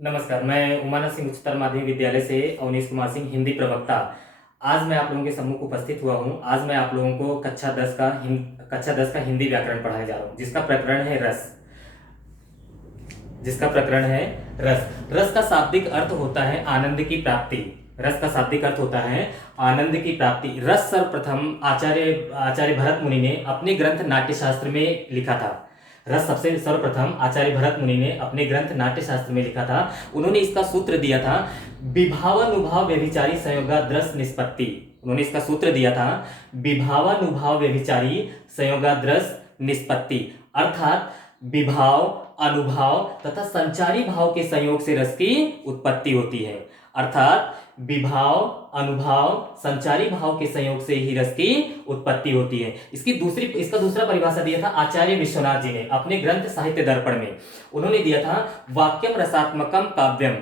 नमस्कार, मैं उमानंद सिंह उच्चतर माध्यमिक विद्यालय से अवनीश कुमार सिंह, हिंदी प्रवक्ता। आज मैं आप लोगों के सम्मुख उपस्थित हुआ हूँ। आज मैं आप लोगों को कक्षा 10 का हिंदी व्याकरण पढ़ाने जा रहा हूँ, जिसका प्रकरण है रस। रस का शाब्दिक अर्थ होता है आनंद की प्राप्ति। रस का शाब्दिक अर्थ होता है आनंद की प्राप्ति। रस सर्वप्रथम आचार्य भरत मुनि ने अपने ग्रंथ नाट्यशास्त्र में लिखा था। रस सबसे सर्वप्रथम आचार्य भरत मुनि ने अपने ग्रंथ नाट्यशास्त्र में लिखा था। उन्होंने इसका सूत्र दिया था विभावानुभाव व्यभिचारी संयोगाद्रस निष्पत्ति। उन्होंने इसका सूत्र दिया था विभावानुभाव व्यभिचारी संयोगाद्रस निष्पत्ति, अर्थात विभाव, अनुभाव तथा संचारी भाव के संयोग से रस की उत्पत्ति होती है। अर्थात विभाव, अनुभाव, संचारी भाव के संयोग से ही रस की उत्पत्ति होती है। इसका दूसरा परिभाषा दिया था आचार्य विश्वनाथ जी ने अपने ग्रंथ साहित्य दर्पण में। उन्होंने दिया था वाक्यम रसात्मकम काव्यम।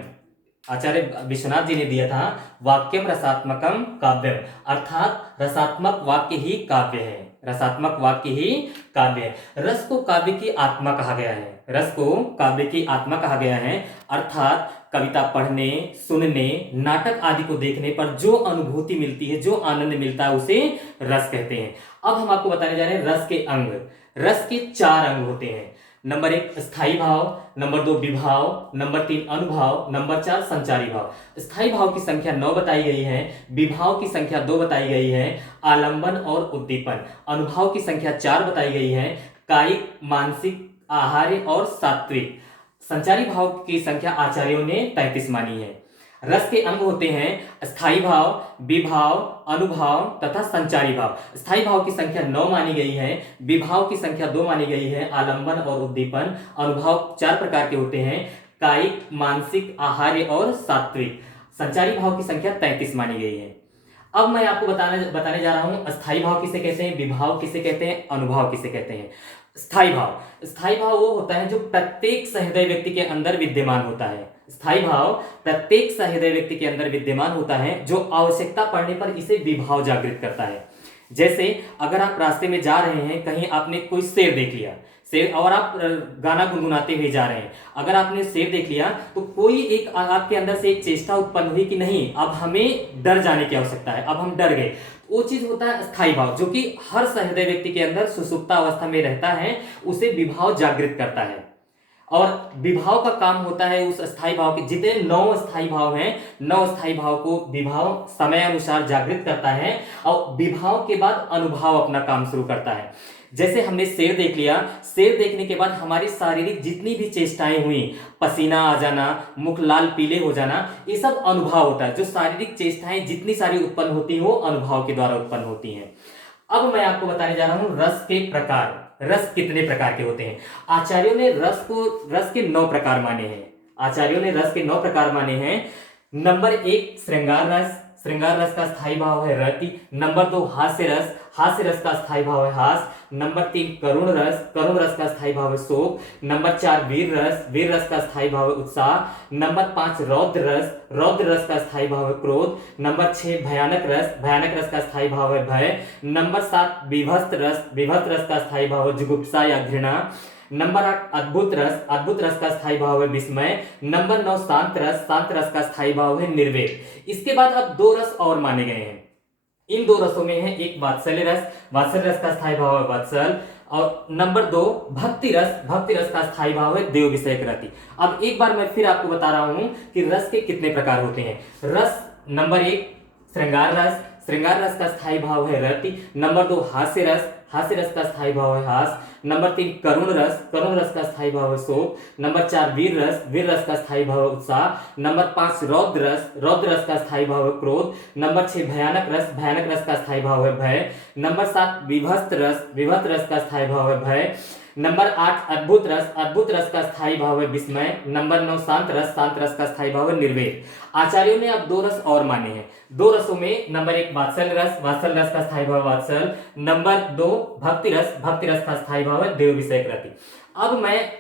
आचार्य विश्वनाथ जी ने दिया था वाक्यम रसात्मकम काव्यम, अर्थात रसात्मक वाक्य ही काव्य है। रसात्मक वाक्य ही काव्य है। रस को काव्य की आत्मा कहा गया है। रस को काव्य की आत्मा कहा गया है, अर्थात कविता पढ़ने, सुनने, नाटक आदि को देखने पर जो अनुभूति मिलती है, जो आनंद मिलता है, उसे रस कहते हैं। अब हम आपको बताने जा रहे हैं रस के अंग। रस के 4 अंग होते हैं। नंबर 1 स्थायी भाव, नंबर 2 विभाव, नंबर 3 अनुभाव, नंबर 4 संचारी भाव। स्थायी भाव की संख्या 9 बताई गई है, विभाव की संख्या 2 बताई गई है, आलंबन और उद्दीपन। अनुभाव की संख्या 4 बताई गई है, कायिक, मानसिक, आहार्य और सात्विक। संचारी भाव की संख्या आचार्यों ने 33 मानी है। रस के अंग होते हैं स्थायी भाव, विभाव, अनुभाव तथा संचारी भाव। स्थायी भाव की संख्या 9 मानी गई है, विभाव की संख्या 2 मानी गई है, आलंबन और उद्दीपन। अनुभाव 4 प्रकार के होते हैं, कायिक, मानसिक, आहार्य और सात्विक। संचारी भाव की संख्या 33 मानी गई है। अब मैं आपको बताने जा रहा हूं स्थायी भाव किसे कहते हैं, विभाव किसे कहते हैं, अनुभाव किसे कहते हैं। स्थायी भाव वो होता है जो प्रत्येक सहृदय व्यक्ति के अंदर विद्यमान होता है। स्थायी भाव प्रत्येक सहृदय व्यक्ति के अंदर विद्यमान होता है, जो आवश्यकता पड़ने पर इसे विभाव जागृत करता है। जैसे अगर आप रास्ते में जा रहे हैं, कहीं आपने कोई शेर देख लिया, शेर, और आप गाना गुनगुनाते हुए जा रहे हैं, अगर आपने शेर देख लिया तो कोई एक आपके अंदर से एक चेष्टा उत्पन्न हुई कि नहीं, अब हमें डर जाने की आवश्यकता है, अब हम डर गए। वो चीज होता है स्थायी भाव, जो कि हर सहृदय व्यक्ति के अंदर सुसुप्त अवस्था में रहता है, उसे विभाव जागृत करता है। और विभाव का काम होता है उस स्थायी भाव के, जितने 9 स्थायी भाव हैं, 9 स्थायी भाव को विभाव समय अनुसार जागृत करता है, और विभाव के बाद अनुभाव अपना काम शुरू करता है। जैसे हमने शेर देख लिया, शेर देखने के बाद हमारी शारीरिक जितनी भी चेष्टाएं हुई, पसीना आ जाना, मुख लाल पीले हो जाना, ये सब अनुभव होता है। जो शारीरिक चेष्टाएं जितनी सारी उत्पन्न होती हैं, वो अनुभव के द्वारा उत्पन्न होती हैं। अब मैं आपको बताने जा रहा हूं रस के प्रकार। रस कितने प्रकार के होते हैं। आचार्यों ने रस के 9 प्रकार माने हैं। आचार्यों ने रस के 9 प्रकार माने हैं। नंबर 1 श्रृंगार रस। श्रृंगार रस का स्थायी भाव है रति। नंबर 2 हास्य रस। हास्य रस का स्थायी भाव है हास। नंबर 3 करुण रस। करुण रस का स्थायी भाव है शोक। नंबर 4 वीर रस। वीर रस का स्थायी भाव है उत्साह। नंबर 5 रौद्र रस। रौद्र रस का स्थायी भाव है क्रोध। नंबर 6 भयानक रस। भयानक रस का स्थायी भाव है भय। नंबर 7 विभत्स रस। विभत्स रस का स्थायी भाव है जुगुप्सा या घृणा। नंबर 8 अद्भुत रस। अद्भुत रस का स्थायी भाव है विस्मय। नंबर 9 शांत रस। शांत रस का स्थायी भाव है निर्वेद। इसके बाद अब 2 रस और माने गए हैं। इन 2 रसों में है एक वात्सल्य रस। वात्सल्य रस का स्थायी भाव है वत्सल। और नंबर 2 भक्ति रस। भक्ति रस का स्थायी भाव है देव विषयक रति। अब एक बार मैं फिर आपको बता रहा हूं कि रस के कितने प्रकार होते हैं। रस नंबर 1 श्रृंगार रस। श्रृंगार रस का स्थायी भाव है रति। नंबर 2 हास्य रस। हास्य रस का स्थायी भाव है हास। नंबर 3 करुण रस। करुण रस का स्थायी भाव है शोक। नंबर 4 वीर रस। वीर रस का स्थायी भाव है उत्साह। नंबर 5 रौद्र रस। रौद्र रस का स्थायी भाव है क्रोध। नंबर 6 भयानक रस। भयानक रस का स्थायी भाव है भय। नंबर 7 विभत्स रस। विभत्स रस का स्थायी भाव है भय। नंबर 8 अद्भुत रस। अद्भुत रस का स्थायी भाव है विस्मय। नंबर 9 शांत रस। शांत रस का स्थायी भाव है निर्वेद। आचार्यों ने अब 2 रस और माने हैं। 2 रसों में नंबर 1 वात्सल रस। वात्सल रस का स्थायी भाव वात्सल। नंबर 2 भक्ति रस। भक्ति रस का स्थायी भाव है देव विषयक रति।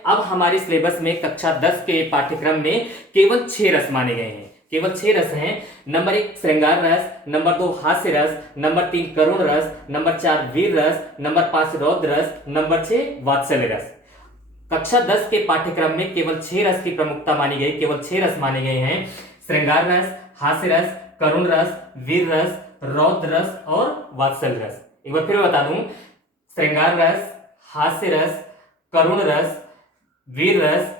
अब हमारे सिलेबस में कक्षा 10 के पाठ्यक्रम में केवल 6 रस माने गए हैं। केवल 6 रस हैं। नंबर 1 श्रृंगार रस। नंबर 2 हास्य रस। नंबर 3 करुण रस। नंबर 4 वीर रस। नंबर 5 रौद्र रस। नंबर 6 वात्सल्य रस। कक्षा 10 के पाठ्यक्रम में केवल 6 रस की प्रमुखता मानी गई, केवल 6 रस माने गए हैं। श्रृंगार रस, हास्य रस, करुण रस, वीर रस, रौद्र रस और वात्सल्य रस। एक बार फिर बता दूं, श्रृंगार रस, हास्य रस, करुण रस, वीर रस,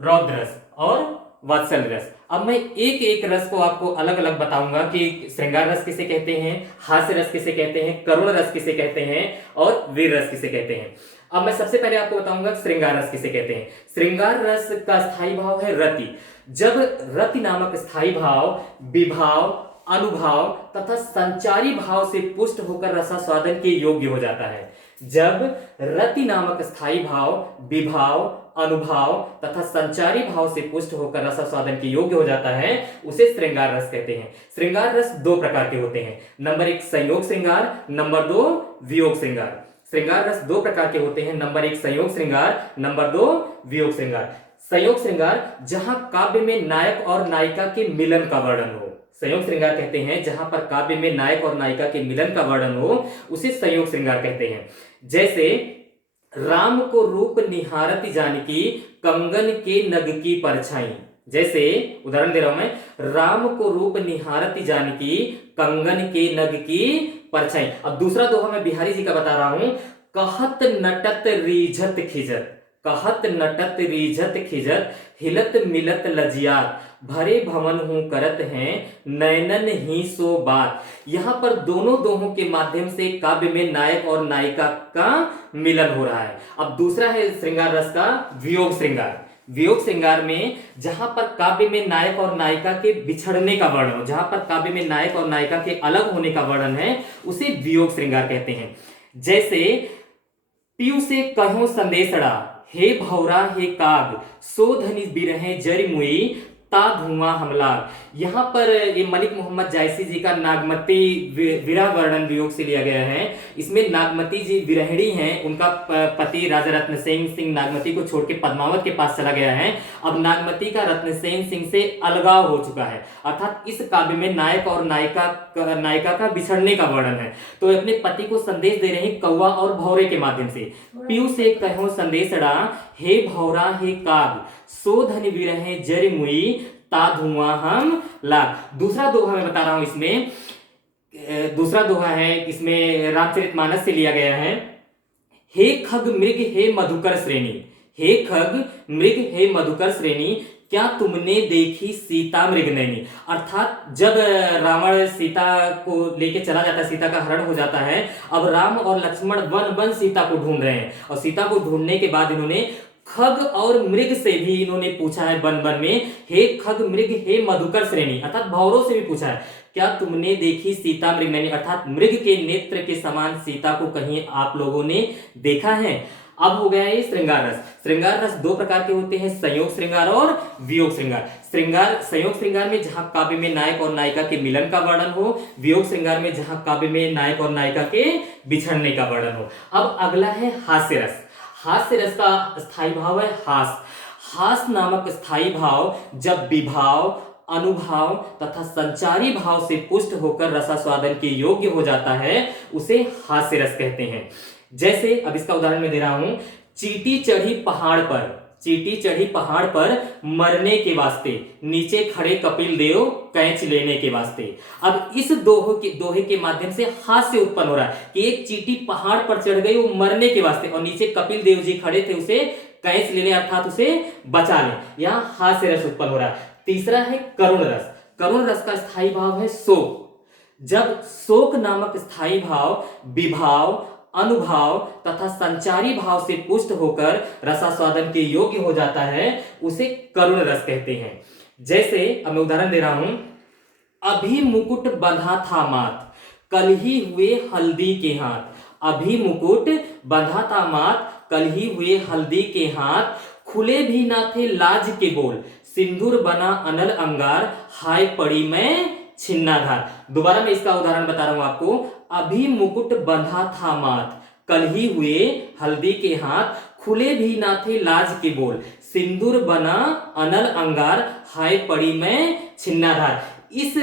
रौद्र रस और वात्सल्य रस। अब मैं एक एक रस को आपको अलग अलग बताऊंगा कि श्रृंगार रस किसे कहते हैं, हास्य रस किसे कहते हैं, करुण रस किसे कहते हैं और वीर रस किसे कहते हैं। अब मैं सबसे पहले आपको बताऊंगा श्रृंगार रस किसे कहते हैं। श्रृंगार रस का स्थायी भाव है रति। जब रति नामक स्थायी भाव विभाव, अनुभाव तथा संचारी भाव से पुष्ट होकर रसास्वादन के योग्य हो जाता है। जब रति नामक स्थायी भाव विभाव, अनुभाव तथा संचारी भाव से पुष्ट होकर रसास्वादन के योग्य हो जाता है, उसे श्रृंगार रस कहते हैं। श्रृंगार रस दो प्रकार के होते हैं। नंबर 1 संयोग श्रृंगार, नंबर 2 वियोग श्रृंगार। श्रृंगार रस दो प्रकार के होते हैं। नंबर 1 संयोग श्रृंगार, नंबर 2 वियोग श्रृंगार। संयोग श्रृंगार जहां काव्य में नायक और नायिका के मिलन का वर्णन हो, संयोग श्रृंगार कहते हैं। जहां पर काव्य में नायक और नायिका के मिलन का वर्णन हो, उसे संयोग श्रृंगार कहते हैं। जैसे राम को रूप निहारती जानकी, कंगन के नग की परछाई। जैसे उदाहरण दे रहा हूं मैं, राम को रूप निहारती जानकी, कंगन के नग की परछाई। अब दूसरा दोहा मैं बिहारी जी का बता रहा हूं, कहत नटत रीझत खिजत, कहत नटत रीझत खिजत, हिलत मिलत लजियात, भरे भवन हूं करत हैं, नैनन ही सो बात। यहां पर दोनों दोहों के माध्यम से काव्य में नायक और नायिका का मिलन हो रहा है। अब दूसरा है श्रृंगार रस का वियोग श्रृंगार। वियोग श्रृंगार में जहां पर काव्य में नायक और नायिका के बिछड़ने का वर्णन हो, जहां पर काव्य में नायक और नायिका के अलग होने का वर्णन है, उसे वियोग श्रृंगार कहते हैं। जैसे पीयू से कहो संदेशड़ा, हे भौरा हे काग, सो धनि बिरहे जरि मुई, ता धुआं हमला। यहाँ पर ये मलिक मोहम्मद जायसी जी का नागमती विरह वर्णन वियोग से लिया गया है। इसमें नागमती जी विरहिणी हैं, उनका पति राजा रत्नसेन सिंह नागमती को छोड़ के पद्मावत के पास चला गया है। अब नागमती का रत्नसेन सिंह से अलगाव हो चुका है, अर्थात इस काव्य में नायक और नायिका का बिछड़ने का वर्णन है। तो अपने पति को संदेश दे रहे हैं कौवा और भौरे के माध्यम से। पीयू से कहो संदेशड़ा, हे भौरा हे काग, सो धनि बिरहे जरि मुई, ता धुआं हम लाग। दूसरा दोहा मैं बता रहा हूं, इसमें दूसरा दोहा है, इसमें रामचरितमानस से लिया गया है। हे खग मृग हे मधुकर श्रेणी, हे खग मृग हे मधुकर श्रेणी, क्या तुमने देखी सीता मृगनयनी। अर्थात जब रावण सीता को लेके चला जाता है, सीता का हरण हो जाता है, अब राम और लक्ष्मण वन वन सीता को ढूंढ रहे हैं, और सीता को ढूंढने के बाद इन्होंने खग और मृग से भी इन्होंने पूछा है वन वन में, हे खग मृग हे मधुकर श्रेणी, अर्थात भौरों से भी पूछा है, क्या तुमने देखी सीता मृगनयनी, अर्थात मृग के नेत्र के समान सीता को कहीं आप लोगों ने देखा है। अब हो गया ये श्रृंगार रस। श्रृंगार रस दो प्रकार के होते हैं, संयोग श्रृंगार और वियोग श्रृंगार। संयोग श्रृंगार में जहां काव्य में नायक और नायिका के मिलन का वर्णन हो, वियोग श्रृंगार में जहां काव्य में नायक और नायिका के बिछड़ने का वर्णन हो। अब अगला है हास्य रस। हास्य रस का स्थायी भाव है हास। हास नामक स्थायी भाव जब विभाव, अनुभाव तथा संचारी भाव से पुष्ट होकर रसास्वादन के योग्य हो जाता है, उसे हास्य रस कहते हैं। जैसे अब इसका उदाहरण मैं दे रहा हूं, चींटी चढ़ी पहाड़ पर, चींटी चढ़ी पहाड़ पर मरने के वास्ते, नीचे खड़े कपिल देव कैच लेने के वास्ते। अब इस दोहे के माध्यम से हास्य उत्पन्न हो रहा है कि एक चींटी पहाड़ पर चढ़ गई वो मरने के वास्ते, और नीचे कपिल देव जी खड़े थे उसे कैच लेने अर्थात उसे बचा ले। यहां हास्य रस उत्पन्न हो रहा है। तीसरा है करुण रस। करुण रस का स्थायी भाव है शोक। जब शोक नामक स्थायी भाव विभाव, अनुभाव तथा संचारी भाव से पुष्ट होकर रसास्वादन के योग्य हो जाता है, उसे करुण रस कहते हैं। जैसे अब मैं उदाहरण दे रहा हूं, अभी मुकुट बंधा था मात, कल ही हुए हल्दी के हाथ। अभी मुकुट बंधा था मात, कल ही हुए हल्दी के हाथ, खुले भी ना थे लाज के बोल, सिंदूर बना अनल अंगार, हाय पड़ी मैं छिन्नाधार। दोबारा मैं इसका उदाहरण बता रहा हूं आपको, अभी मुकुट बंधा था मात, कल ही हुए हल्दी के हाथ, खुले भी ना थे लाज के बोल, सिंदूर बना अनल अंगार, हाय पड़ी मैं छिन्नाधार। इस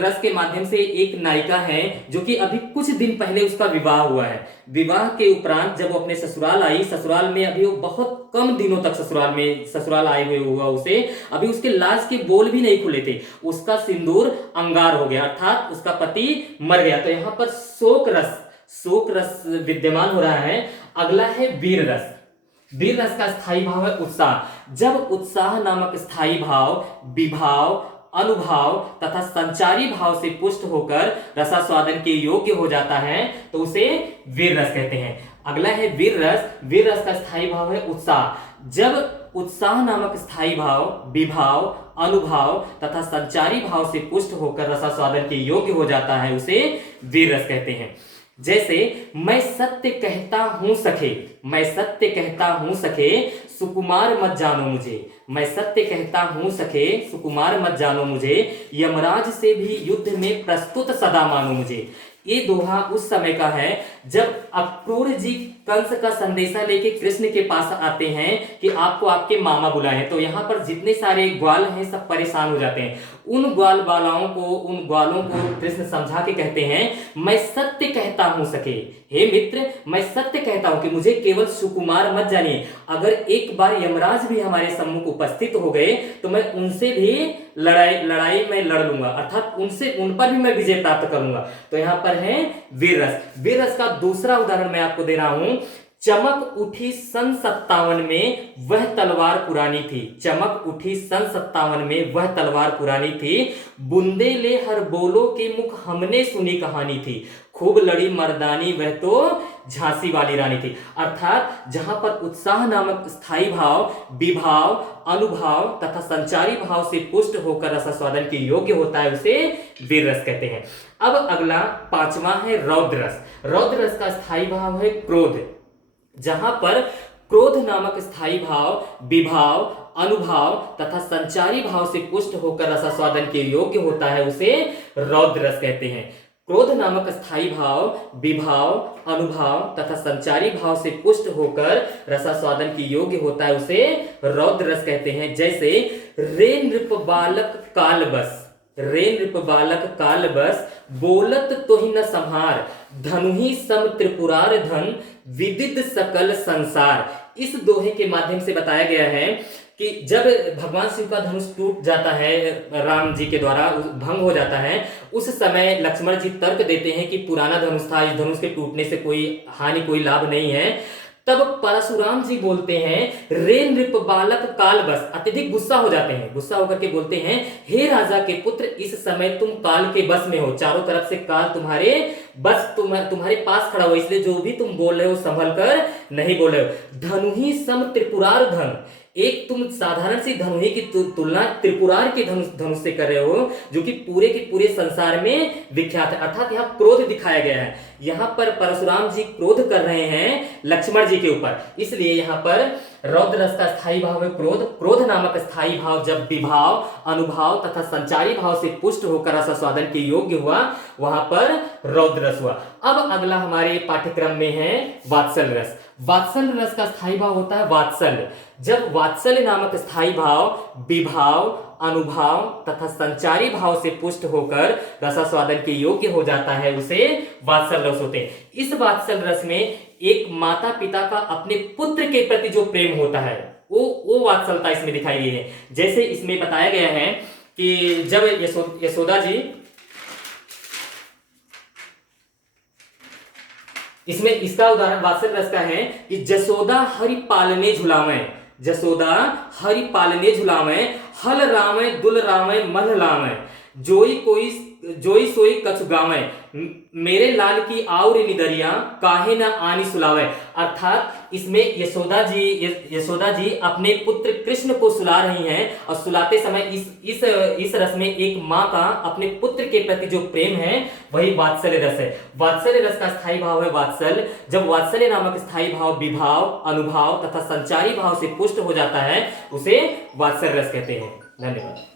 रस के माध्यम से एक नायिका है जो कि अभी कुछ दिन पहले उसका विवाह हुआ है। विवाह के उपरांत जब वो अपने ससुराल आई, ससुराल में अभी वो बहुत कम दिनों तक ससुराल आए हुए हुआ उसे, अभी उसके लाज के बोल भी नहीं खुले थे, उसका सिंदूर अंगार हो गया, अर्थात उसका पति मर गया। तो यहाँ पर शोक रस विद्यमान हो रहा है। अगला है वीर रस। वीर रस का स्थायी भाव है उत्साह। जब उत्साह नामक स्थायी भाव विभाव, अनुभाव तथा संचारी भाव से पुष्ट होकर रसास्वादन के योग्य हो जाता है तो उसे वीर रस कहते हैं। अगला है वीर रस। वीर रस का स्थायी भाव है उत्साह। जब उत्साह नामक स्थायी भाव विभाव, अनुभाव तथा संचारी भाव से पुष्ट होकर रसास्वादन के योग्य हो जाता है उसे वीर रस कहते हैं। जैसे मैं सत्य कहता हूं सखे, मैं सत्य कहता हूं सखे, सुकुमार मत जानो मुझे। मैं सत्य कहता हूं सखे, सुकुमार मत जानो मुझे, यमराज से भी युद्ध में प्रस्तुत सदा मानो मुझे। ये दोहा उस समय का है जब अक्रूर जी कंस का संदेशा लेके कृष्ण के पास आते हैं कि आपको आपके मामा बुलाए हैं। तो यहाँ पर जितने सारे ग्वाल हैं सब परेशान हो जाते हैं। उन ग्वालों को कृष्ण समझा के कहते हैं मैं सत्य कहता हूं सके, हे मित्र मैं सत्य कहता हूं कि मुझे केवल सुकुमार मत जानिए। अगर एक बार यमराज भी हमारे सम्मुख उपस्थित हो गए तो मैं उनसे भी लड़ाई में लड़ लूंगा, अर्थात उन पर भी मैं विजय प्राप्त करूंगा। तो यहाँ पर है वीर रस। वीर रस का दूसरा उदाहरण मैं आपको दे रहा हूं। चमक उठी सन 57 में वह तलवार पुरानी थी। चमक उठी सन 57 में वह तलवार पुरानी थी, बूंदे ले हर बोलो के मुख हमने सुनी कहानी थी, खूब लड़ी मर्दानी वह तो झांसी वाली रानी थी। अर्थात जहां पर उत्साह नामक स्थायी भाव विभाव, अनुभाव तथा संचारी भाव से पुष्ट होकर रसास्वादन के योग्य होता है उसे वीर रस कहते हैं। अब अगला पांचवा है रौद्र रस। रौद्र रस का स्थायी भाव है क्रोध। जहां पर क्रोध नामक स्थायी भाव विभाव, अनुभाव तथा संचारी भाव से पुष्ट होकर रसास्वादन के योग्य होता है उसे रौद्र रस कहते हैं। क्रोध नामक स्थायी भाव विभाव, अनुभाव तथा संचारी भाव से पुष्ट होकर रसास्वादन के योग्य होता है उसे रौद्र रस कहते हैं। जैसे रे नृप बालक काल बस, रे नृप बालक काल बस, बोलत तो ही न संहार, धनुहि सम त्रिपुरार धन, विदित सकल संसार। इस दोहे के माध्यम से बताया गया है कि जब भगवान शिव का धनुष टूट जाता है, राम जी के द्वारा भंग हो जाता है, उस समय लक्ष्मण जी तर्क देते हैं कि पुराना धनुष था, इस धनुष के टूटने से कोई हानि, कोई लाभ नहीं है। तब परशुराम जी बोलते हैं रे नृप बालक काल बस, अत्यधिक गुस्सा हो जाते हैं, गुस्सा होकर के बोलते हैं हे राजा के पुत्र, इस समय तुम काल के बस में हो, चारों तरफ से काल तुम्हारे बस तुम्हारे पास खड़ा हो, इसलिए जो भी तुम बोल रहे हो संभल कर नहीं बोल रहे हो। धनुहि सम त्रिपुरार धन, एक तुम साधारण सी धनुहि की तुलना त्रिपुरार के धनुष से कर रहे हो जो कि पूरे के पूरे संसार में विख्यात है। अर्थात यहाँ क्रोध दिखाया गया है। यहाँ पर परशुराम जी क्रोध कर रहे हैं लक्ष्मण जी के ऊपर, इसलिए यहाँ पर रौद्र रस का स्थायी भाव है क्रोध। क्रोध नामक स्थायी भाव जब विभाव, अनुभाव तथा संचारी भाव से पुष्ट होकर रसास्वादन के योग्य हुआ, वहां पर रौद्र रस हुआ। अब अगला हमारे पाठ्यक्रम में है वात्सल्य रस। वात्सल्य रस का स्थायी भाव होता है वात्सल्य। जब वात्सल्य नामक स्थायी भाव विभाव, अनुभाव तथा संचारी भाव से पुष्ट होकर रसास्वादन के योग्य हो जाता है उसे वात्सल्य रस होते हैं। इस वात्सल्य रस में एक माता पिता का अपने पुत्र के प्रति जो प्रेम होता है वो वात्सलता इसमें दिखाई गई है। जैसे इसमें बताया गया है कि जब यशोदा जी, इसमें इसका उदाहरण वात्सल्य रस का है कि जसोदा हरि पालने झुलावे, जसोदा हरि पालने झुलावे, हल रामे दुल रामे मल लावे, जोई सोई कछु गावे, मेरे लाल की आउर निदरिया काहे न आनी सुलावे। अर्थात इसमें यशोदा जी अपने पुत्र कृष्ण को सुला रही हैं और सुलाते समय इस रस में एक माँ का अपने पुत्र के प्रति जो प्रेम है वही वात्सल्य रस है। वात्सल्य रस का स्थायी भाव है वात्सल्य। जब वात्सल्य नामक स्थायी भाव विभाव, अनुभाव तथा संचारी भाव से पुष्ट हो जाता है उसे वात्सल्य रस कहते हैं। धन्यवाद।